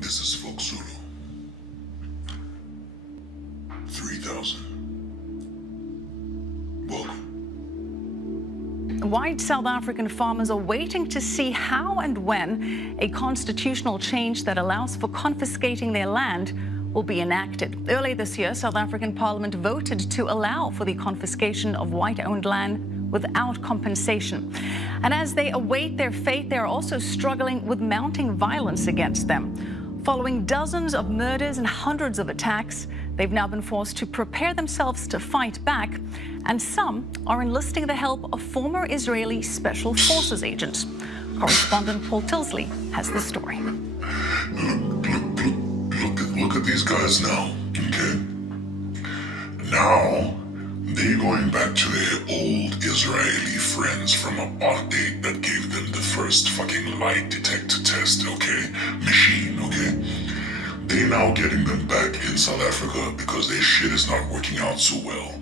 This is FOX ZULU. 3000. Welcome. White South African farmers are waiting to see how and when a constitutional change that allows for confiscating their land will be enacted. Earlier this year, South African Parliament voted to allow for the confiscation of white-owned land without compensation. And as they await their fate, they are also struggling with mounting violence against them. Following dozens of murders and hundreds of attacks, they've now been forced to prepare themselves to fight back, and some are enlisting the help of former Israeli Special Forces agents. Correspondent Paul Tilsley has the story. Look at these guys now, okay? Now, they're going back to their old Israeli friends from apartheid that gave them the first fucking lie detector test, okay? Machine, okay? They're now getting them back in South Africa because their shit is not working out so well.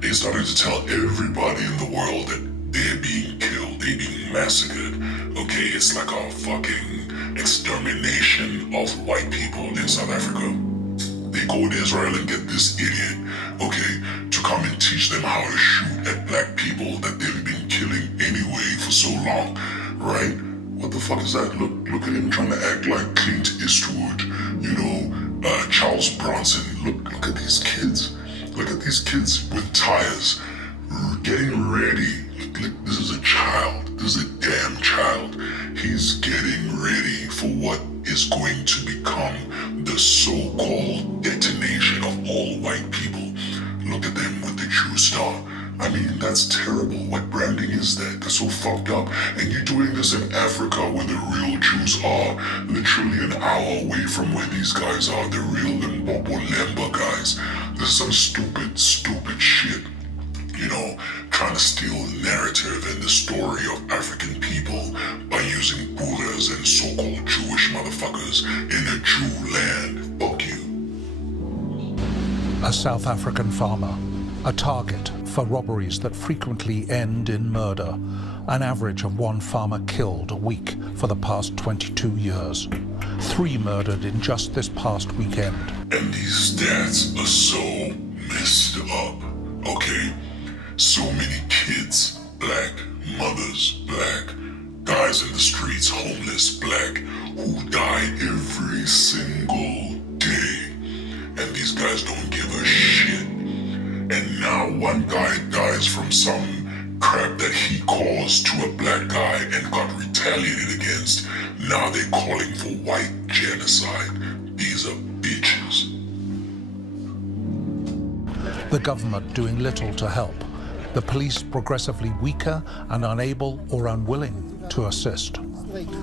They started to tell everybody in the world that they're being killed, they're being massacred, okay? It's like a fucking extermination of white people in South Africa. They go to Israel and get this idiot, okay, to come and teach them how to shoot at black people that they've been killing anyway for so long, right? What the fuck is that? Look at him trying to act like Clint Eastwood, you know, Charles Bronson. Look at these kids. Look at these kids with tires, getting ready. Look, this is a child. This is a damn child. He's getting ready for what is going to become the so-called detonation of all white people. Look at them with the Jew star. I mean, that's terrible. What branding is that? That's so fucked up. And you're doing this in Africa where the real Jews are literally an hour away from where these guys are, the real Limpopo Lemba guys. This is some stupid shit. You know, trying to steal the narrative and the story of African people by using Buddhas and so-called Jewish motherfuckers in a Jew land. Fuck you. A South African farmer, a target for robberies that frequently end in murder, an average of one farmer killed a week for the past 22 years. 3 murdered in just this past weekend. And these stats are so messed up, okay? So many kids, black, mothers, black, guys in the streets, homeless, black, who die every single day. And these guys don't give a shit. And now one guy dies from some crap that he caused to a black guy and got retaliated against. Now they're calling for white genocide. These are bitches. The government doing little to help. The police progressively weaker and unable or unwilling to assist.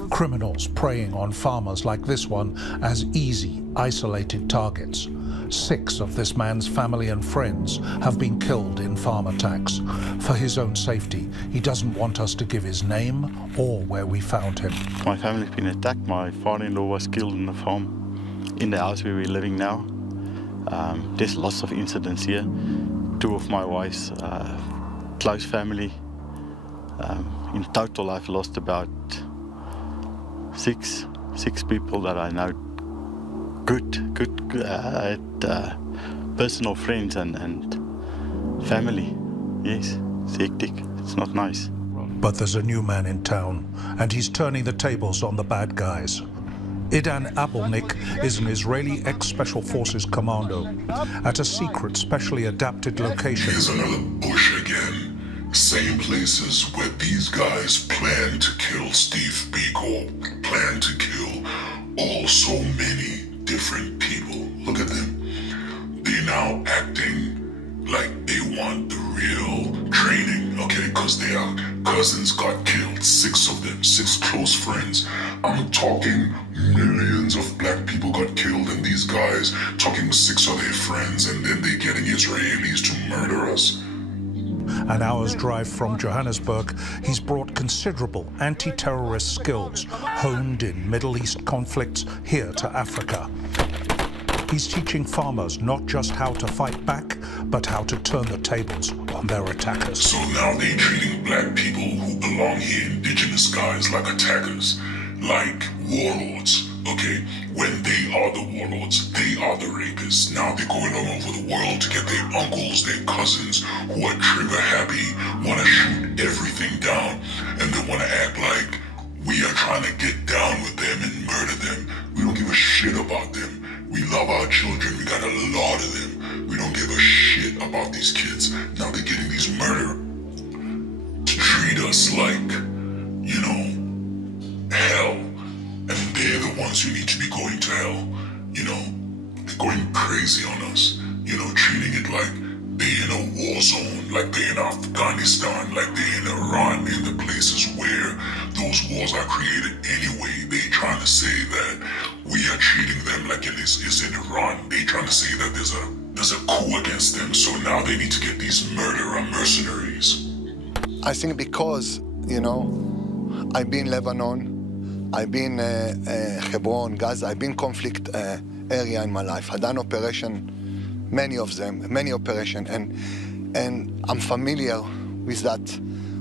Criminals preying on farmers like this one as easy, isolated targets. 6 of this man's family and friends have been killed in farm attacks. For his own safety, he doesn't want us to give his name or where we found him. My family's been attacked. My father-in-law was killed on the farm, in the house where we're living now. There's lots of incidents here. 2 of my wife's close family. In total, I've lost about six people that I know. Good personal friends and family. Yes, it's hectic. It's not nice. But there's a new man in town, and he's turning the tables on the bad guys. Idan Abelnik is an Israeli ex-Special Forces commando at a secret, specially adapted location. Here's another bush again. Same places where these guys plan to kill Steve Biko, plan to kill so many different people. Look at them. They're now acting like they want the real training, okay? Because their cousins got killed, 6 of them, 6 close friends. I'm talking millions of black people got killed, and these guys talking 6 of their friends, and then they're getting Israelis to murder us. An hour's drive from Johannesburg, he's brought considerable anti-terrorist skills honed in Middle East conflicts here to Africa. He's teaching farmers not just how to fight back, but how to turn the tables on their attackers. So now they're treating black people who belong here, indigenous guys, like attackers, like warlords, okay? When they are the warlords, they are the rapists. Now they're going all over the world to get their uncles, their cousins, who are trigger happy, want to shoot everything down, and they want to act like we are trying to get down with them and murder them. We don't give a shit about them. We love our children, we got a lot of them. We don't give a shit about these kids. Now they're getting these murder to treat us like, you know, hell. And they're the ones who need to be going to hell. You know, they're going crazy on us. You know, treating it like they're in a war zone, like they're in Afghanistan, like they're in Iran, in the places where those wars are created anyway. They're trying to say that we are treating them like it's in Iran. They're trying to say that there's a coup against them. So now they need to get these murderer mercenaries. I think because, you know, I've been Lebanon, I've been Hebron, Gaza, I've been conflict area in my life. I've done operation, many of them, many operation, and I'm familiar with that,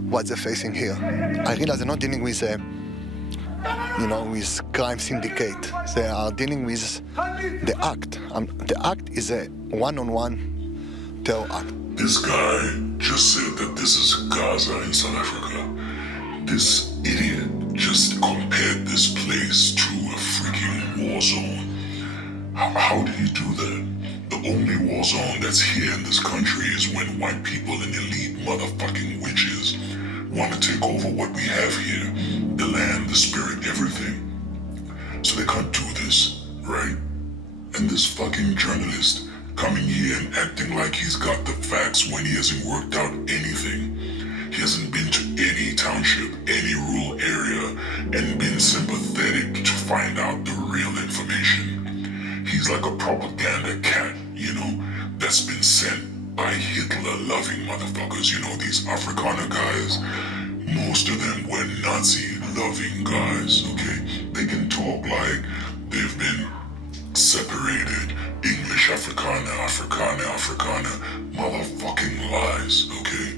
what they're facing here. I realize they're not dealing with, you know, with crime syndicate. They are dealing with the act. The act is a one-on-one terror act. This guy just said that this is Gaza in South Africa. This idiot just compared this place to a freaking war zone. How did he do that? The only war zone that's here in this country is when white people and elite motherfucking witches want to take over what we have here. The land, the spirit, everything. So they can't do this, right? And this fucking journalist coming here and acting like he's got the facts when he hasn't worked out anything. He hasn't been to any township, any rural area, and been sympathetic to find out the real information. He's like a propaganda cat, you know, that's been sent by Hitler-loving motherfuckers. You know, these Afrikaner guys, most of them were Nazi-loving guys, okay? They can talk like they've been separated. English Afrikaner, motherfucking lies, okay?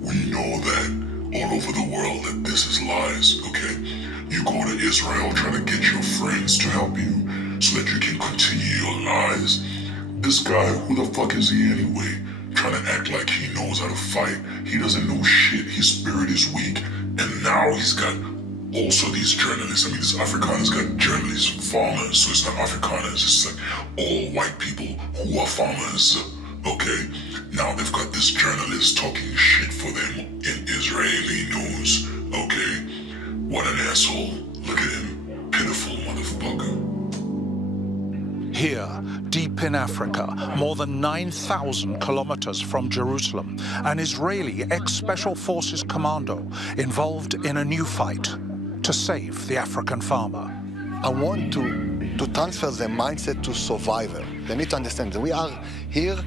We know that all over the world that this is lies, okay? You go to Israel trying to get your friends to help you so that you can continue your lies. This guy, who the fuck is he anyway? Trying to act like he knows how to fight. He doesn't know shit. His spirit is weak. And now he's got also these journalists. I mean, this Afrikaners got journalists, farmers. So it's not Afrikaners. It's like all white people who are farmers. Okay? Now they've got this journalist talking shit for them in Israeli news. Okay? What an asshole. Look at him. Pitiful motherfucker. Here, deep in Africa, more than 9,000 kilometers from Jerusalem, an Israeli ex-Special Forces commando involved in a new fight to save the African farmer. I want to transfer the mindset to survivor. They need to understand that we are here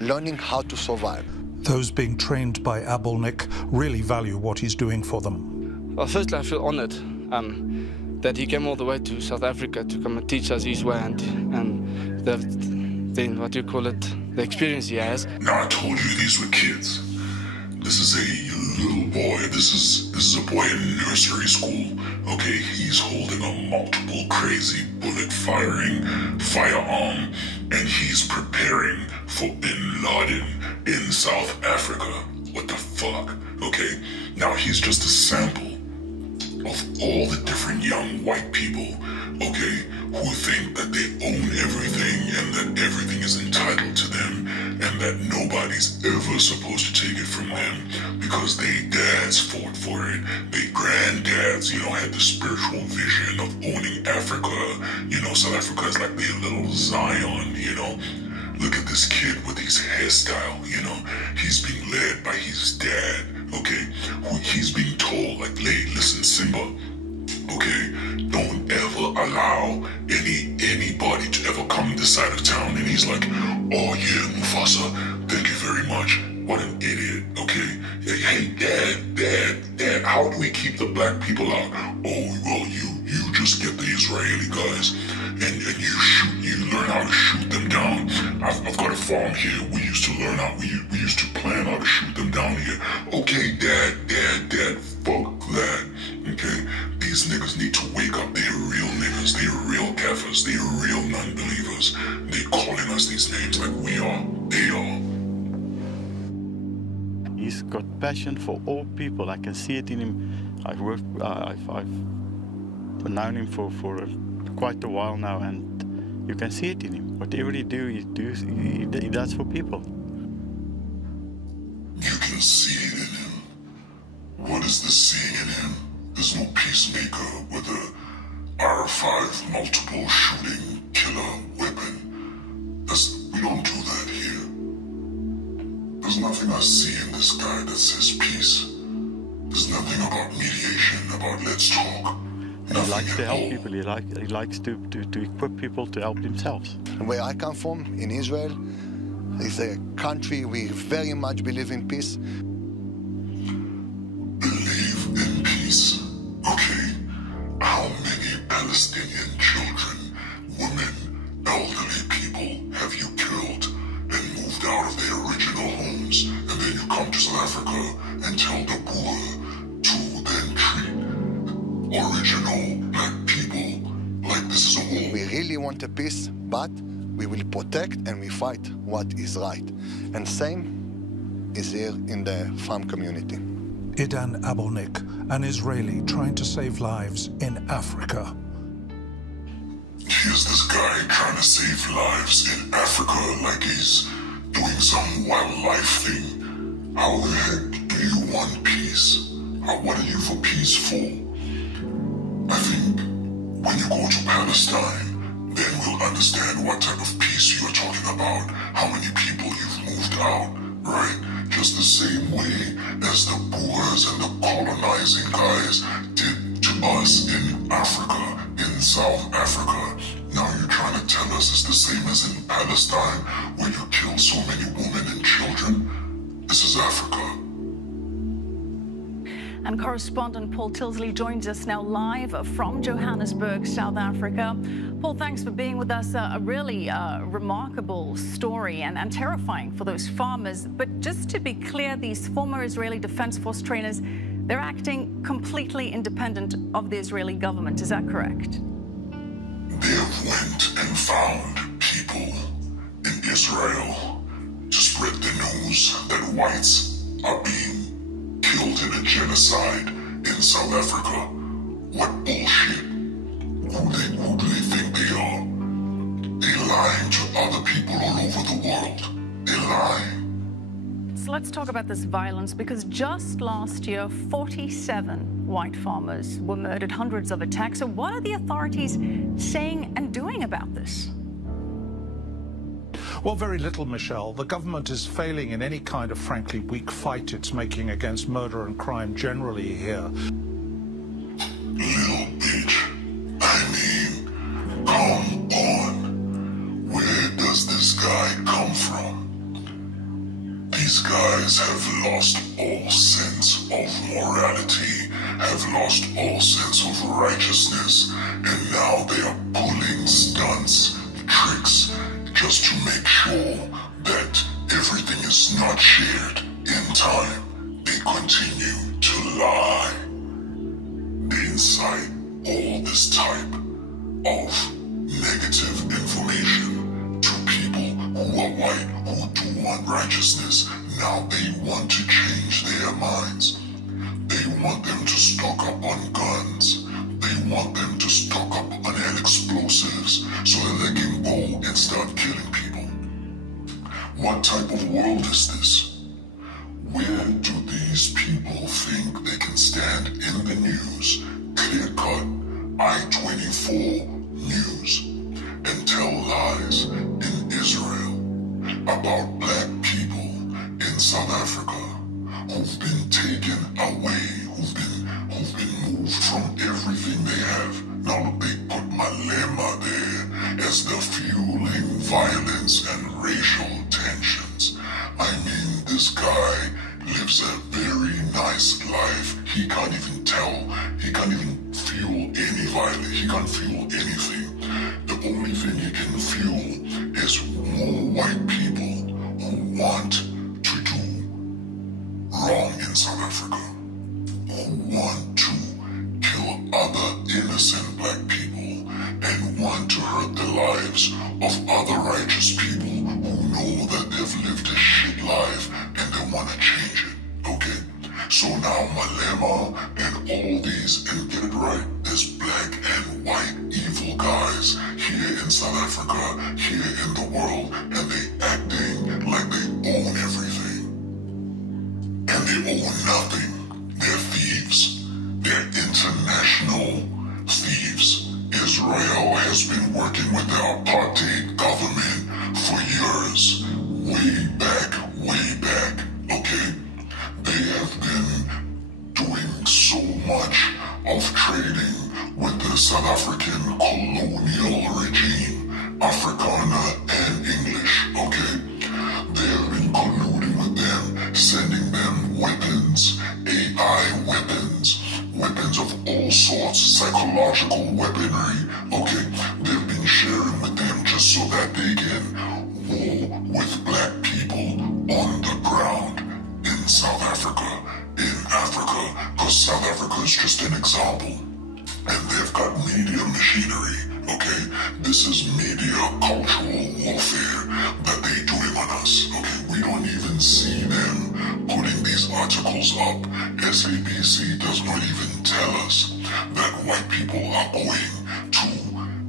learning how to survive. Those being trained by Abelnik really value what he's doing for them. Well, firstly, I feel honored that he came all the way to South Africa to come and teach us his way and the experience he has. Now, I told you these were kids. This is a little boy. This is a boy in nursery school. Okay, he's holding a multiple crazy bullet-firing firearm, and he's preparing for Bin Laden in South Africa. What the fuck? Okay, now he's just a sample of all the different young white people, okay, who think that they own everything and that everything is entitled to them and that nobody's ever supposed to take it from them because their dads fought for it. Their granddads, you know, had the spiritual vision of owning Africa. You know, South Africa is like their little Zion, you know. Look at this kid with his hairstyle, you know. He's being led by his dad, okay? He's being told, like, hey, listen, Simba, okay? Don't ever allow anybody to ever come this side of town. And he's like, oh yeah, Mufasa, thank you very much. What an idiot, okay? Hey, Dad, how do we keep the black people out? Oh, well, you just get the Israeli guys and you learn how to shoot them down. I've got a farm here. We used to learn how, we used to plan how to shoot them down here. Okay, Dad, fuck that, okay? These These niggas need to wake up. They're real niggas. They're real kafirs. They're real non-believers. They're calling us these names like we are. They are. He's got passion for all people. I can see it in him. I've known him for quite a while now, and you can see it in him. Whatever he does for people. You can see it in him. What is the seeing in him? There's no peacemaker with a R5 multiple shooting killer weapon. We don't do that here. There's nothing I see in this guy that says peace. There's nothing about mediation, about let's talk. He likes to help people. He likes to equip people to help themselves. Where I come from, in Israel, is a country we very much believe in peace. Believe in peace. Okay. How many Palestinian children, women, elderly people have you killed and moved out of their original homes, and then you come to South Africa and tell the Boer to then treat original black people like this is a war? We really want a peace, but we will protect and we fight what is right. And same is here in the farm community. Idan Abonik, an Israeli trying to save lives in Africa. Here's this guy trying to save lives in Africa like he's doing some wildlife thing. How the heck do you want peace? What are you for peace for? I think when you go to Palestine, then we'll understand what type of peace you're talking about, how many people you've moved out, right? Just the same way as the Boers and the colonizing guys did to us in Africa, in South Africa. Now you're trying to tell us it's the same as in Palestine, where you kill so many women and children? This is Africa. And correspondent Paul Tilsley joins us now live from Johannesburg, South Africa. Paul, thanks for being with us. A really remarkable story and terrifying for those farmers. But just to be clear, these former Israeli Defense Force trainers, they're acting completely independent of the Israeli government. Is that correct? They have went and found people in Israel to spread the news that whites are being killed in a genocide in South Africa. What bullshit. Who do they think they are? They're lying to other people all over the world. They're lying. So let's talk about this violence, because just last year, 47 white farmers were murdered, hundreds of attacks. So what are the authorities saying and doing about this? Well, very little, Michelle. The government is failing in any kind of frankly weak fight it's making against murder and crime generally here. Little bitch. I mean, come on. Where does this guy come from? These guys have lost all sense of morality, have lost all sense of righteousness, and now they are pulling stunts, tricks, just to make sure that everything is not shared in time. They continue to lie. They incite all this type of negative information to people who are white, who do want righteousness. Now they want to change their minds. They want them to stock up on guns. They want them to stock up on explosives so that they can go and start killing people. What type of world is this? Where do these people think they can stand in the news, clear-cut, I-24 news, and tell lies in Israel about black people in South Africa who've been taken away, who've been moved from everything they have? Now look, they put Malema there as the fueling violence and racial tensions. I mean, this guy lives a very nice life. He can't even tell, he can't even fuel any violence, he can't fuel anything. The only thing he can fuel is more white people who want to do wrong in South Africa, who want to kill other black people and want to hurt the lives of other righteous people who know that they've lived a shit life and they want to change it, okay? So now Malema and all these, and get it right, there's black and white evil guys here in South Africa, here in the world, and they acting like they own everything. And they own nothing. They're thieves. They're international thieves. Israel has been working with the apartheid government for years. Way back, okay? They have been doing so much of trading with the South African colonial regime, Afrikaner and English, okay? They have been colluding with them, sending them weapons, AI weapons, weapons of all sorts, psychological weaponry, okay? They've been sharing with them just so that they can war with black people on the ground in South Africa, because South Africa is just an example. And they've got media machinery, okay? This is media cultural warfare that they're doing on us, okay? We don't even see them putting these articles up. SABC does not even tell us that white people are going to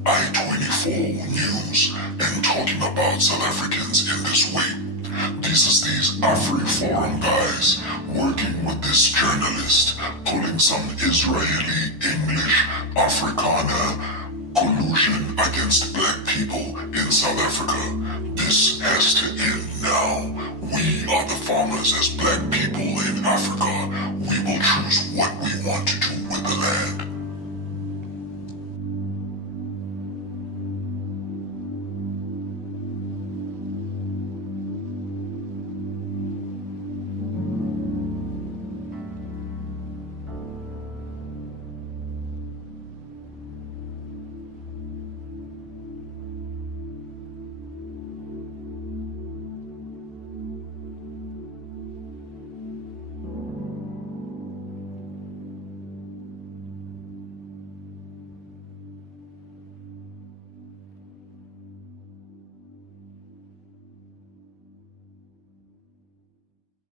I-24 News and talking about South Africans in this way. This is these AfriForum guys working with this journalist, pulling some Israeli, English, Afrikaner collusion against black people in South Africa. This has to end now. We are the farmers as black